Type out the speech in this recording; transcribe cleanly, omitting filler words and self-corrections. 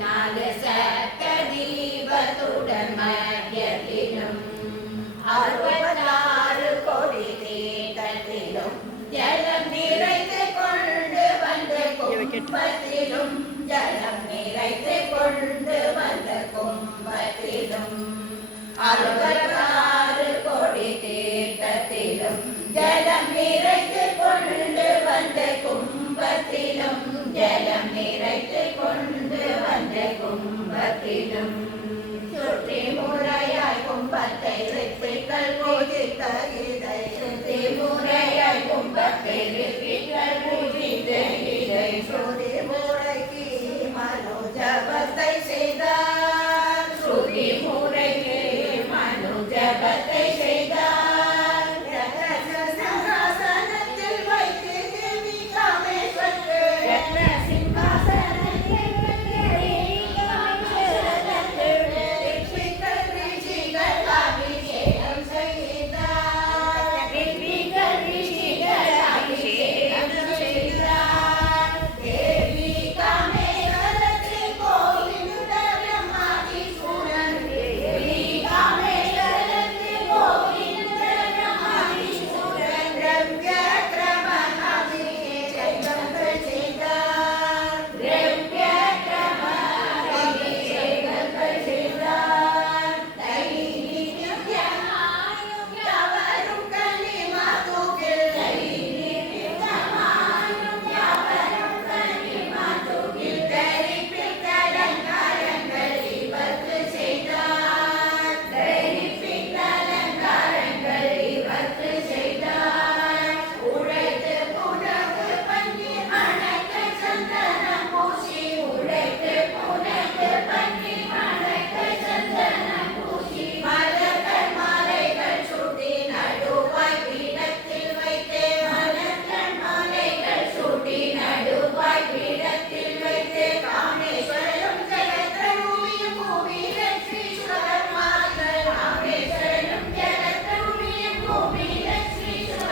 நாலு சக்க தீபத்துடன் மத்தியத்திலும் 66 கோடி தீர்த்தத்திலும் ஜலம் நிறைத்து கொண்டு வந்த கும்பத்திலும் ஜலம் நிறைத்து கொண்டு வந்த கும்பத்திலும் 66 கோடி தீர்த்தத்திலும் ஜலம் நிறைத்து கொண்டு வந்த கும்பத்திலும் ஜலம் நிறைத்து கொண்டு வந்த கும்பத்திலும் சுற்றி முறையாய் கும்பத்தை ரித்திகள் பூஜித்த